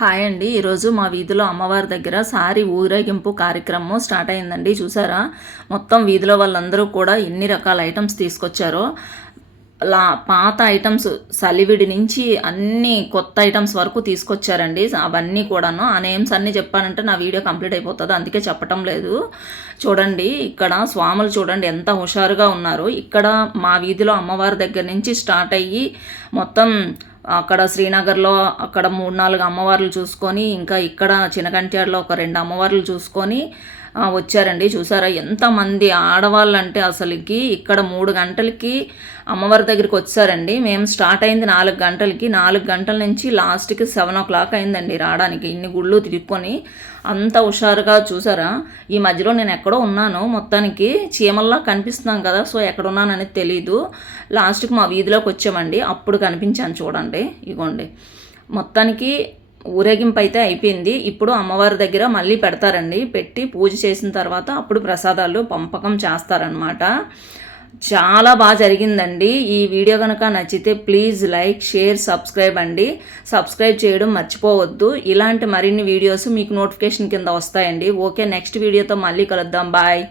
Hi అండి. ఈరోజు మా వీధిలో అమ్మవారి దగ్గర సారి ఊరేగింపు కార్యక్రమం స్టార్ట్ అయిందండి. చూసారా, మొత్తం వీధిలో వాళ్ళందరూ కూడా ఎన్ని రకాల ఐటమ్స్ తీసుకొచ్చారో. పాత ఐటమ్స్ సలివిడి నుంచి అన్ని కొత్త ఐటమ్స్ వరకు తీసుకొచ్చారండి. అవన్నీ కూడాను ఆ నేమ్స్ అన్నీ చెప్పానంటే నా వీడియో కంప్లీట్ అయిపోతుంది, అందుకే చెప్పటం లేదు. చూడండి, ఇక్కడ స్వాములు చూడండి ఎంత హుషారుగా ఉన్నారు. ఇక్కడ మా వీధిలో అమ్మవారి దగ్గర నుంచి స్టార్ట్ అయ్యి మొత్తం అక్కడ శ్రీనగర్లో అక్కడ 3-4 అమ్మవార్లు చూసుకొని, ఇంకా ఇక్కడ చినకంట్యాడలో ఒక 2 అమ్మవార్లు చూసుకొని వచ్చారండి. చూసారా ఎంతమంది ఆడవాళ్ళంటే అసలుకి ఇక్కడ 3 గంటలకి అమ్మవారి దగ్గరికి వచ్చారండి. మేము స్టార్ట్ అయింది 4 గంటలకి. 4 గంటల నుంచి లాస్ట్కి 7 o'clock అయిందండి రావడానికి. ఇన్ని గుళ్ళు తిరుక్కొని అంత హుషారుగా చూసారా. ఈ మధ్యలో నేను ఎక్కడో ఉన్నాను, మొత్తానికి చీమల్లా కనిపిస్తున్నాం కదా, సో ఎక్కడున్నాననేది తెలీదు. లాస్ట్కి మా వీధిలోకి వచ్చామండి, అప్పుడు కనిపించాను చూడండి. ఇగోండి, మొత్తానికి ఊరేగింపు అయితే అయిపోయింది. ఇప్పుడు అమ్మవారి దగ్గర మళ్ళీ పెడతారండి. పెట్టి పూజ చేసిన తర్వాత అప్పుడు ప్రసాదాలు పంపకం చేస్తారనమాట. చాలా బాగా జరిగిందండి. ఈ వీడియో కనుక నచ్చితే ప్లీజ్ లైక్, షేర్, సబ్స్క్రైబ్ అండి. సబ్స్క్రైబ్ చేయడం మర్చిపోవద్దు. ఇలాంటి మరిన్ని వీడియోస్ మీకు నోటిఫికేషన్ కింద వస్తాయండి. ఓకే, నెక్స్ట్ వీడియోతో మళ్ళీ కలుద్దాం. బాయ్.